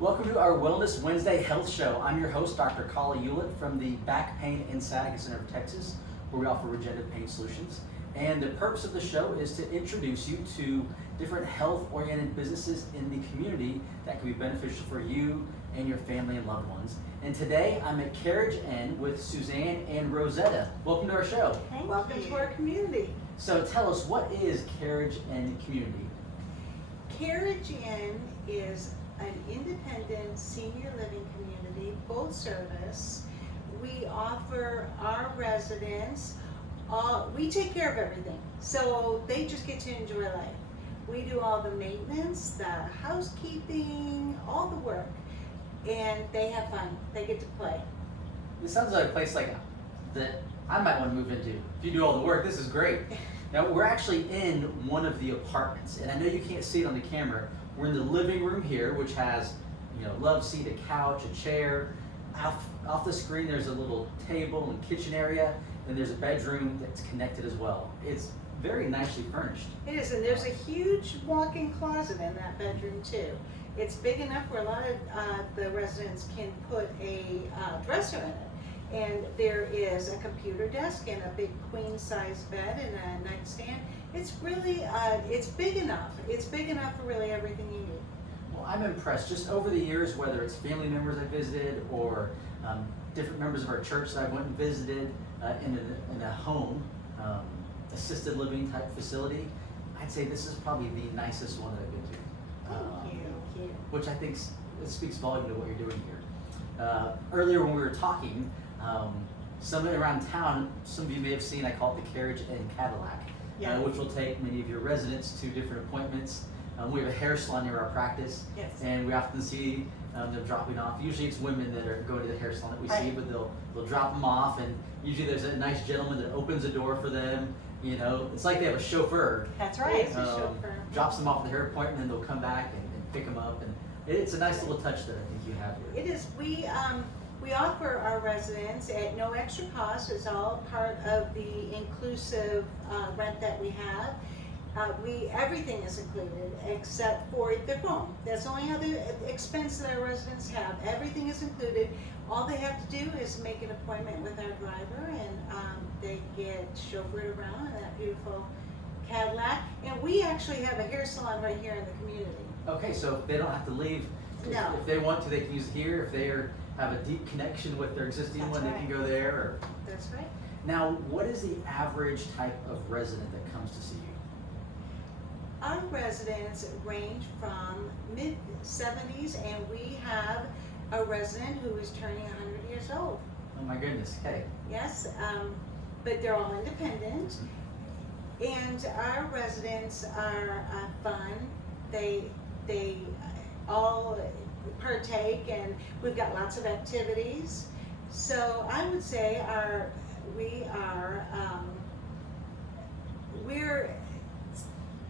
Welcome to our Wellness Wednesday Health Show. I'm your host, Dr. Kala Hewlett from the Back Pain and Sciatica Center of Texas, where we offer regenerative pain solutions. And the purpose of the show is to introduce you to different health-oriented businesses in the community that can be beneficial for you and your family and loved ones. And today I'm at Carriage Inn with Suzanne and Rosetta. Welcome to our show. Welcome to our community. So tell us, what is Carriage Inn Community? Carriage Inn is an independent senior living community, full service. We offer our residents, we take care of everything, so they just get to enjoy life. We do all the maintenance, the housekeeping, all the work, and they have fun. They get to play. This sounds like a place like that I might want to move into. If you do all the work, this is great. Now, we're actually in one of the apartments, and I know you can't see it on the camera. We're in the living room here, which has, love seat, a couch, a chair. Off the screen, there's a little table and kitchen area, and there's a bedroom that's connected as well. It's very nicely furnished. It is, and there's a huge walk-in closet in that bedroom too. It's big enough where a lot of the residents can put a dresser in it. And there is a computer desk and a big queen-size bed and a nightstand. It's really, it's big enough. It's big enough for really everything you need. Well, I'm impressed. Just over the years, whether it's family members I visited or different members of our church that I went and visited in a home, assisted living type facility, I'd say this is probably the nicest one that I've been to. Thank you. Which I think speaks volume to what you're doing here. Earlier when we were talking, somewhere around town, some of you may have seen, I call it the Carriage Inn Cadillac, which will take many of your residents to different appointments. We have a hair salon near our practice, yes. And we often see them dropping off. Usually it's women that are going to the hair salon that we see, but they'll drop them off, and usually there's a nice gentleman that opens the door for them. It's like they have a chauffeur. That's right. It's a chauffeur. Drops them off at the hair appointment, and they'll come back and pick them up, and it's a nice little touch that I think you have here. It is. We offer our residents at no extra cost. It's all part of the inclusive rent that we have. Everything is included except for their phone. That's the only other expense that our residents have. Everything is included. All they have to do is make an appointment with our driver, and they get chauffeured around in that beautiful Cadillac. And we actually have a hair salon right here in the community. Okay, so they don't have to leave. No. If they want to, they can use it here. If they have a deep connection with their existing one, they can go there. That's right. Now, what is the average type of resident that comes to see you? Our residents range from mid-70s, and we have a resident who is turning 100 years old. Oh my goodness, okay. Yes, but they're all independent, and our residents are fun. They all partake, and we've got lots of activities. So I would say we're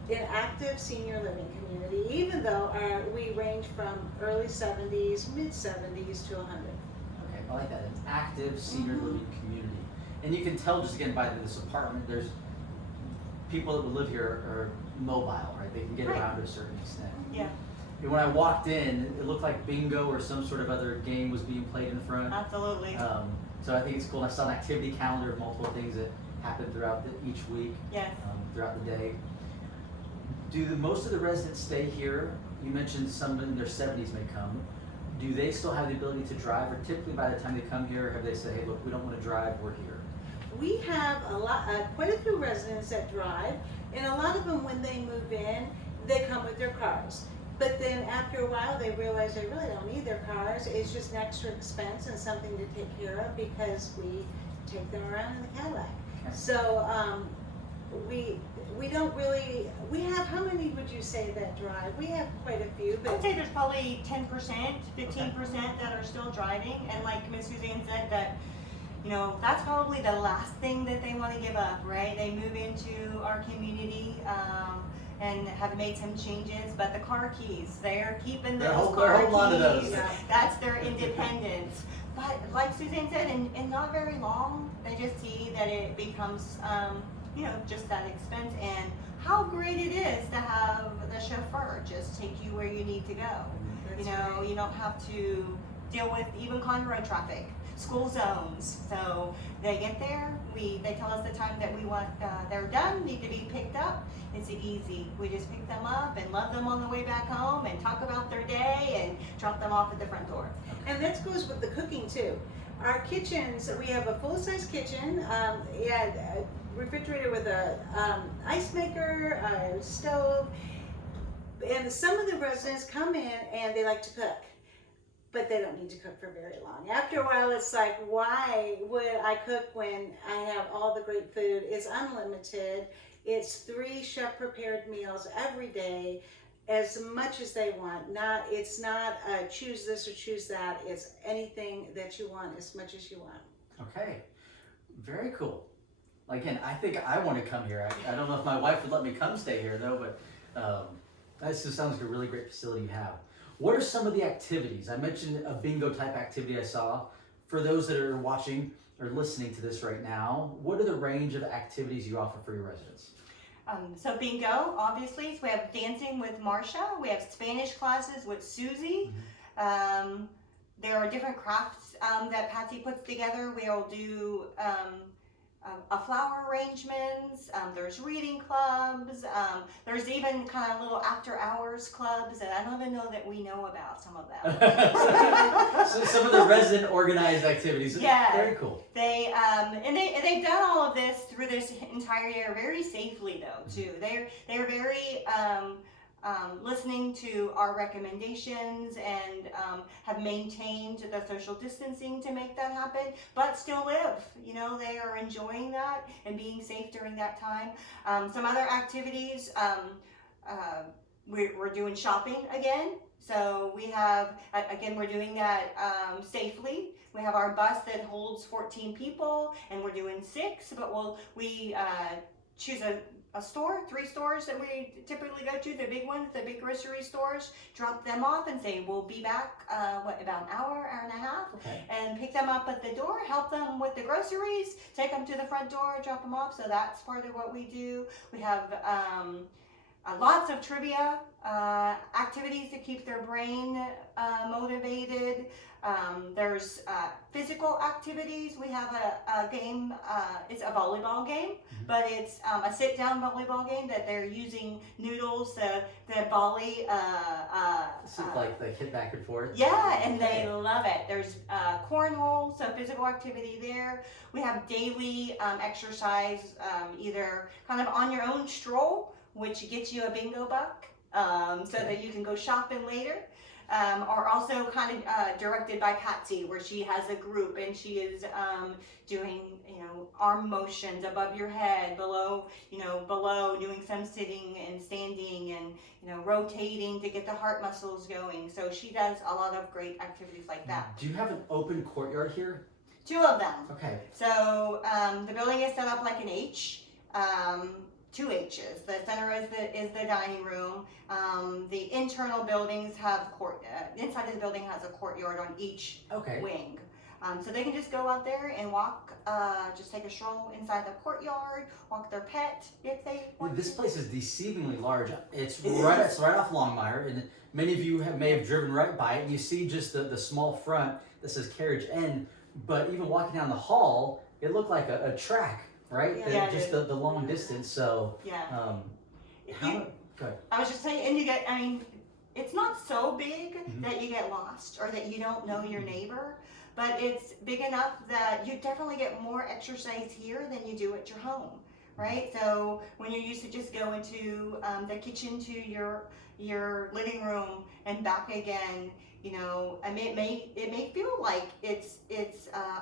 an active senior living community, even though we range from early 70s, mid 70s to 100. Okay, I like that. An active senior living community. And you can tell just again by this apartment, there's people that would live here are mobile, right? They can get around to a certain extent. Yeah. And when I walked in, it looked like bingo or some sort of other game was being played in the front. Absolutely. So I think it's cool. I saw an activity calendar of multiple things that happen throughout each week, Yes. throughout the day. Do most of the residents stay here? You mentioned some in their 70s may come. Do they still have the ability to drive, or typically by the time they come here, have they said, hey, look, we don't want to drive, we're here? We have quite a few residents that drive, and a lot of them, when they move in, they come with their cars. But then after a while, they realize they really don't need their cars. It's just an extra expense and something to take care of because we take them around in the Cadillac. Okay. So we don't really, we have, how many would you say that drive? We have quite a few, I but would say there's probably 10%, 15% that are still driving, and like Ms. Suzanne said, that that's probably the last thing that they want to give up, right? They move into our community and have made some changes, but the car keys, they're keeping those car keys. On to those. Yeah. That's their independence. But like Suzanne said, in not very long, they just see that it becomes just that expense, and how great it is to have the chauffeur just take you where you need to go. That's You know, right. you don't have to deal with even Conroe traffic, school zones. So they get there, they tell us the time that we want, they're done, need to be picked up. It's easy. We just pick them up and love them on the way back home and talk about their day and drop them off at the front door. And that goes with the cooking too. Our kitchens, we have a full-size kitchen, and a refrigerator with a ice maker, a stove, and some of the residents come in and they like to cook, but they don't need to cook for very long. After a while, it's like, why would I cook when I have all the great food? It's unlimited. It's 3 chef-prepared meals every day, as much as they want. It's not choose this or choose that. It's anything that you want, as much as you want. Okay, very cool. Again, I think I want to come here. I don't know if my wife would let me come stay here though, but that just sounds like a really great facility you have. What are some of the activities? I mentioned a bingo type activity I saw. For those that are watching or listening to this right now, what are the range of activities you offer for your residents? So bingo, obviously. So we have dancing with Marsha. We have Spanish classes with Susie. There are different crafts that Patsy puts together. We'll do a flower arrangements. There's reading clubs. There's even kind of little after hours clubs that I don't even know that we know about some of them. So some of the resident organized activities. Yeah. Very cool. They've done all of this through this entire year very safely though too. They're very listening to our recommendations and have maintained the social distancing to make that happen, but still live. You know, they are enjoying that and being safe during that time. Some other activities, we're doing shopping again. So we have, again, we're doing that safely. We have our bus that holds 14 people and we're doing 6, but we choose a store, 3 stores that we typically go to, the big ones, the big grocery stores, drop them off and say, we'll be back, about an hour and a half, Okay. and pick them up at the door, help them with the groceries, take them to the front door, drop them off. So that's part of what we do. We have lots of trivia, activities to keep their brain motivated. There's physical activities. We have a game, it's a volleyball game, but it's a sit-down volleyball game that they're using noodles to volley. So like hit back and forth? Yeah, and they love it. There's cornhole, so physical activity there. We have daily exercise, either kind of on your own stroll, which gets you a bingo buck, so that you can go shopping later. Or also kind of directed by Patsy, where she has a group and she is doing, arm motions above your head, below, doing some sitting and standing and, rotating to get the heart muscles going. So she does a lot of great activities like that. Do you have an open courtyard here? 2 of them. Okay. So the building is set up like an H. 2 H's. The center is the dining room. The internal buildings have inside of the building has a courtyard on each wing. So they can just go out there and walk, just take a stroll inside the courtyard, walk their pet if they want. This place is deceivingly large. It's right off Longmire, and many of you may have driven right by it. And you see just the small front that says Carriage Inn, but even walking down the hall, it looked like a track. Right? Yeah, just the long distance. So, yeah. Good. I was just saying, and it's not so big that you get lost or that you don't know your neighbor, but it's big enough that you definitely get more exercise here than you do at your home, right? So when you're used to just going to the kitchen to your living room and back again, I mean, it may feel like it's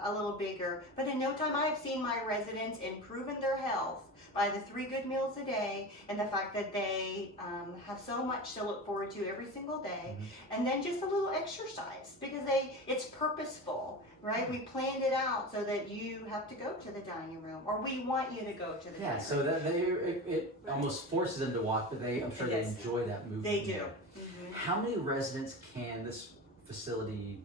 a little bigger, but in no time I have seen my residents improve in their health by the 3 good meals a day and the fact that they have so much to look forward to every single day, and then just a little exercise because it's purposeful, right? We planned it out so that you have to go to the dining room, or we want you to go to the dining room. So that it almost forces them to walk, but I'm sure they enjoy that movement. They do. How many residents can this facility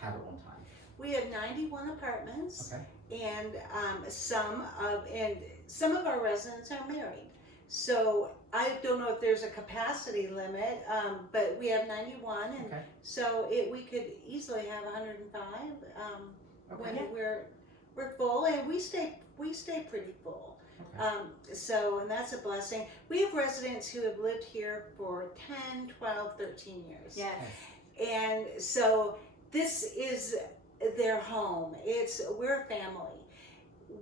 have at one time? We have 91 apartments, Okay. and some of our residents are married. So I don't know if there's a capacity limit, but we have 91, and Okay. so we could easily have 105 when Okay. we're full, and we stay pretty full. Okay. So, and that's a blessing. We have residents who have lived here for 10, 12, 13 years. Yes. And so this is their home. We're a family.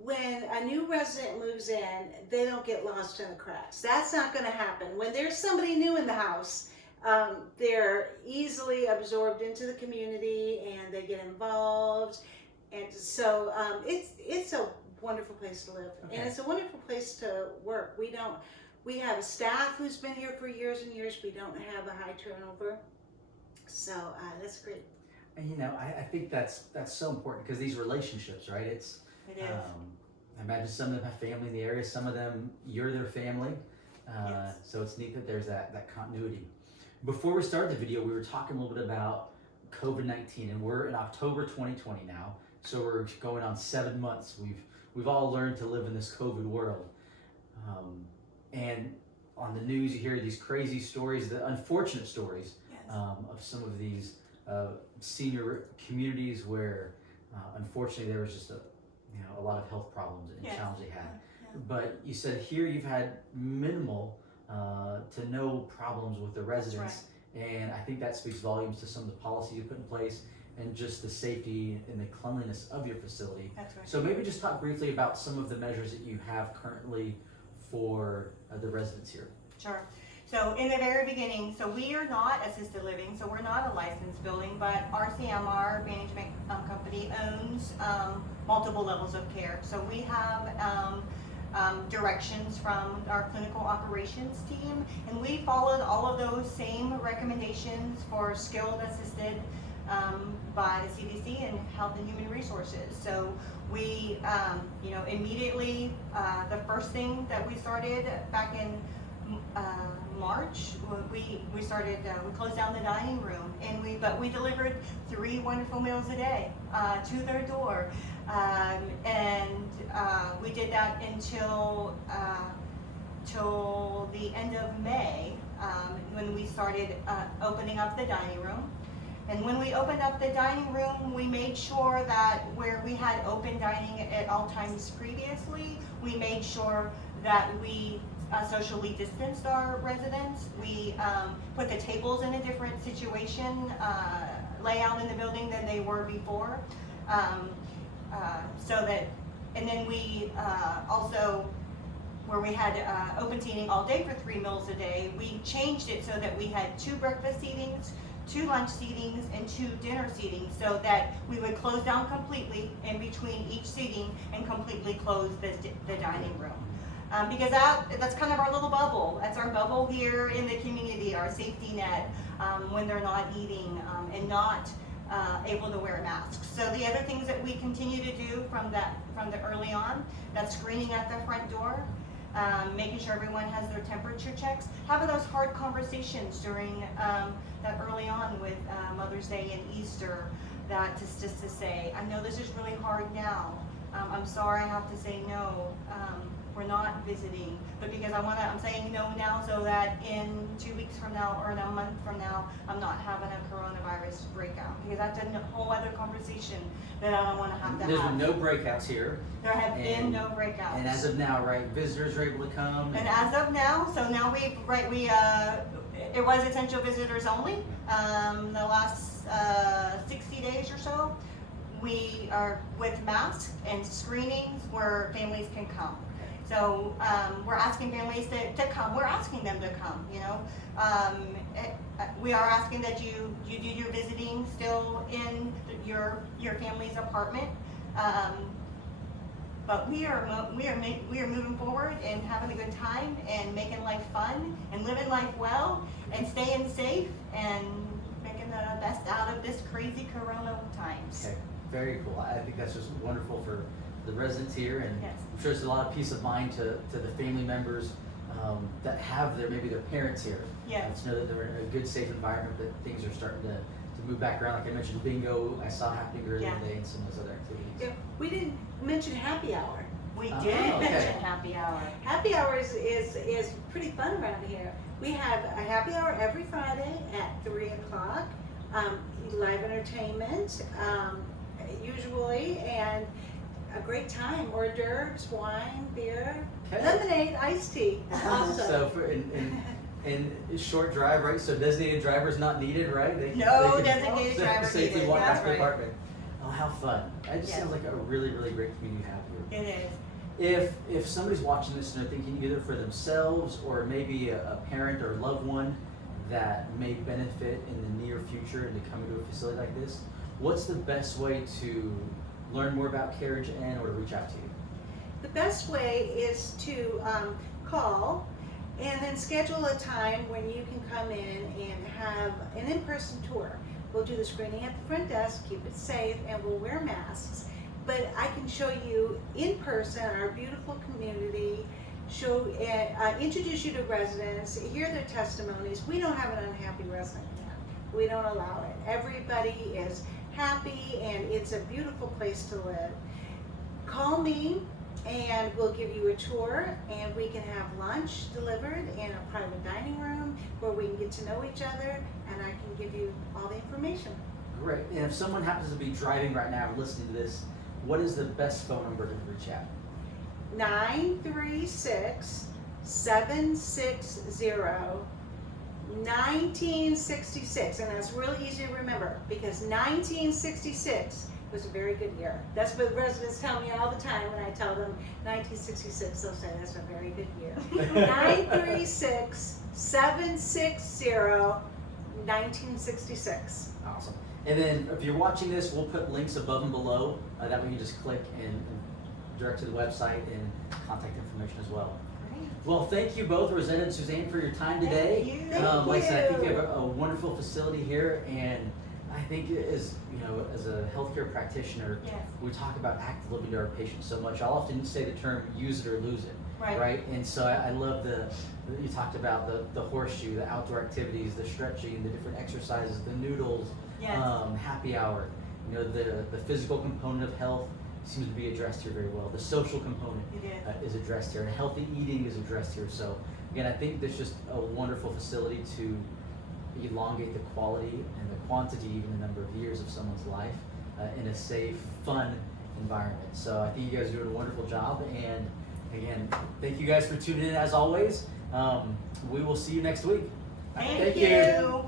When a new resident moves in, they don't get lost in the cracks. That's not going to happen. When there's somebody new in the house, they're easily absorbed into the community and they get involved. And so it's a wonderful place to live, Okay. and it's a wonderful place to work. We have a staff who's been here for years and years. We don't have a high turnover, so that's great. And you know, I think that's so important because these relationships, right? It is. I imagine some of them have family in the area, some of them you're their family. Yes. So it's neat that there's that continuity. Before we started the video, we were talking a little bit about COVID-19, and we're in October 2020 now. So we're going on 7 months. We've all learned to live in this COVID world. And on the news, you hear these crazy stories, the unfortunate stories Yes. of some of these senior communities where, unfortunately, there was just a lot of health problems and Yes. challenges they had. Yeah. But you said here you've had minimal to no problems with the residents, and I think that speaks volumes to some of the policies you put in place and just the safety and the cleanliness of your facility. That's right. So maybe just talk briefly about some of the measures that you have currently for the residents here. Sure. So in the very beginning, so we are not assisted living, so we're not a licensed building, but RCMR Management Company owns multiple levels of care. So we have directions from our clinical operations team, and we followed all of those same recommendations for skilled assisted by the CDC and Health and Human Resources. So we, immediately, the first thing that we started back in March, we closed down the dining room, but we delivered 3 wonderful meals a day to their door, and we did that until the end of May, when we started opening up the dining room. And when we opened up the dining room, we made sure that where we had open dining at all times previously, we made sure that we socially distanced our residents. We put the tables in a different situation, layout in the building than they were before. And then we also, where we had open seating all day for 3 meals a day, we changed it so that we had 2 breakfast seatings, 2 lunch seatings, and 2 dinner seatings, so that we would close down completely in between each seating and completely close the dining room. Because that's kind of our little bubble. That's our bubble here in the community, our safety net when they're not eating and not able to wear masks. So the other things that we continue to do from the early on, that's screening at the front door, making sure everyone has their temperature checks, having those hard conversations during that early on with Mother's Day and Easter, that just to say, I know this is really hard now. I'm sorry I have to say no. We're not visiting, but because I'm saying no now so that in 2 weeks from now or in a month from now, I'm not having a coronavirus breakout, because that's a whole other conversation that I don't want to have. There's been no breakouts here. There have been no breakouts. And as of now, right, visitors are able to come. And as of now, so now it was essential visitors only. The last 60 days or so, we are with masks and screenings where families can come. So we're asking families to come. We're asking them to come. We are asking that you do your visiting still in your family's apartment. But we are moving forward and having a good time and making life fun and living life well and staying safe and making the best out of this crazy corona times. Okay, very cool. I think that's just wonderful for the residents here, and Yes. I'm sure it's a lot of peace of mind to the family members that have maybe their parents here. Yes. To know that they're in a good, safe environment, that things are starting to move back around. Like I mentioned, bingo I saw happening earlier Yeah. today and some of those other activities. Yeah, we didn't mention happy hour. We Oh, did okay. mention happy hour. Happy hour is pretty fun around here. We have a happy hour every Friday at 3 o'clock. Live entertainment, usually, and a great time. Hors d'oeuvres, wine, beer, Okay. lemonade, iced tea. Awesome. So for in short drive, right? So designated drivers not needed, right? No can designated driver safely needed, walk that's out the right. apartment. Oh, how fun! It just Yes. sounds like a really, really great community to have here. It is. If somebody's watching this and they're thinking either for themselves or maybe a parent or loved one that may benefit in the near future into coming to a facility like this, what's the best way to learn more about Carriage Inn or to reach out to you? The best way is to call and then schedule a time when you can come in and have an in-person tour. We'll do the screening at the front desk, keep it safe, and we'll wear masks. But I can show you in person our beautiful community, introduce you to residents, hear their testimonies. We don't have an unhappy resident here. We don't allow it. Everybody is happy and it's a beautiful place to live. Call me and we'll give you a tour and we can have lunch delivered in a private dining room where we can get to know each other and I can give you all the information. Great. And if someone happens to be driving right now and listening to this, what is the best phone number to reach out? 936-760-1966, and that's really easy to remember because 1966 was a very good year. That's what residents tell me all the time when I tell them 1966, they'll say that's a very good year. 936-760-1966. Awesome. And then if you're watching this, we'll put links above and below. That way you can just click and direct to the website and contact information as well. Great. Well, thank you both, Rosetta and Suzanne, for your time today. Thank you. Thank Like I said, I think you. you have a wonderful facility here, and I think as as a healthcare practitioner, Yes. we talk about active living to our patients so much. I'll often say the term "use it or lose it." Right. And so I love you talked about the horseshoe, the outdoor activities, the stretching, the different exercises, the noodles, Yes. happy hour. The physical component of health seems to be addressed here very well. The social component It is. is addressed here, and healthy eating is addressed here. So again, I think there's just a wonderful facility to elongate the quality and the quantity, even the number of years of someone's life in a safe, fun environment. So I think you guys are doing a wonderful job, and again, thank you guys for tuning in as always. We will see you next week. Thank you.